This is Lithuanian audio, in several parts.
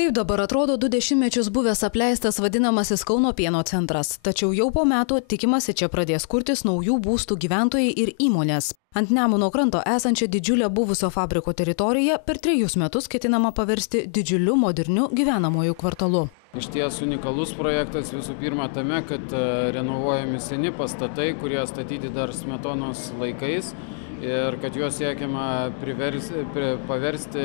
Taip dabar atrodo 20 mečius buvęs apleistas vadinamasis Kauno pieno centras, tačiau jau po metų tikimasi čia pradės kurtis naujų būstų gyventojai ir įmonės. Ant Nemuno kranto esančią didžiulę buvusio fabriko teritoriją per 3 metus ketinama paversti didžiuliu moderniu gyvenamojų kvartalu. Išties unikalus projektas visų pirma tame, kad renovuojami seni pastatai, kurie statyti dar Smetonos laikais ir kad juos siekiama paversti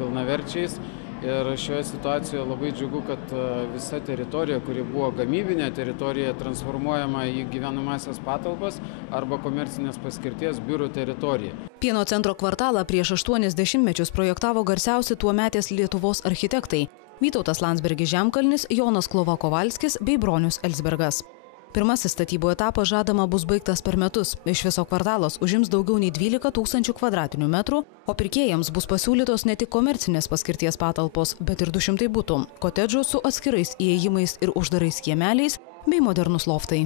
pilnaverčiais. Ir šioje situacijoje labai džiugu, kad visa teritorija, kuri buvo gamybinė teritorija, transformuojama į gyvenamąsias patalpas arba komercinės paskirties biurų teritoriją. Pieno centro kvartalą prieš 80 mečius projektavo garsiausi tuometės Lietuvos architektai – Vytautas Landsbergis Žemkalnis, Jonas Klova Kovalskis bei Bronius Elsbergas. Pirmasis statybų etapas žadama bus baigtas per metus. Iš viso kvartalas užims daugiau nei 12 000 kvadratinių metrų, o pirkėjams bus pasiūlytos ne tik komercinės paskirties patalpos, bet ir 200 butų, kotedžų su atskirais įėjimais ir uždarais kiemeliais bei modernus loftai.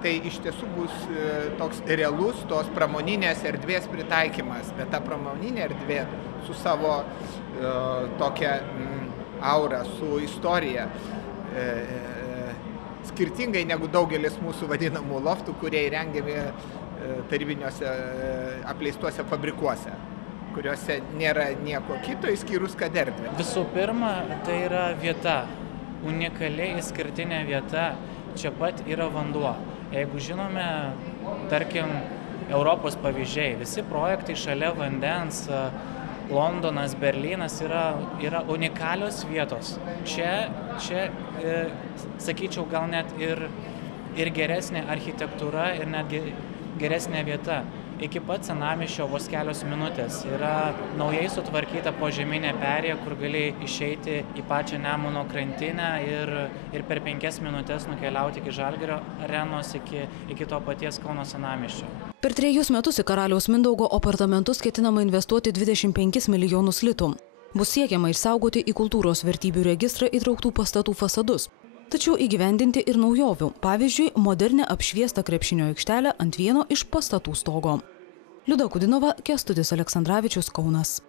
Tai iš tiesų bus toks realus tos pramoninės erdvės pritaikymas, bet ta pramoninė erdvė su savo tokia aura, su istorija, skirtingai negu daugelis mūsų vadinamų loftų, kurie įrengiami tarybiniuose apleistuose fabrikuose, kuriuose nėra nieko kito išskyrus kad erdvė. Visų pirma, tai yra vieta, unikaliai išskirtinė vieta, čia pat yra vanduo. Jeigu žinome, tarkim, Europos pavyzdžiai, visi projektai šalia vandens, Londonas, Berlynas yra unikalios vietos. Čia sakyčiau, gal net ir geresnė architektūra ir netgi geresnė vieta. Iki pat senamiesčio vos kelios minutės yra naujai sutvarkyta požeminė perėja, kur gali išeiti į pačią Nemuno krantinę ir per 5 minutės nukeliauti iki Žalgirio arenos, iki to paties Kauno senamiesčio. Per 3 metus į Karaliaus Mindaugo apartamentus ketinama investuoti 25 milijonus litų. Bus siekiama išsaugoti į kultūros vertybių registrą įtrauktų pastatų fasadus. Tačiau įgyvendinti ir naujovių, pavyzdžiui, modernę apšviestą krepšinio aikštelę ant vieno iš pastatų stogo. Liuda Kudinova, Kęstutis Aleksandravičius, Kaunas.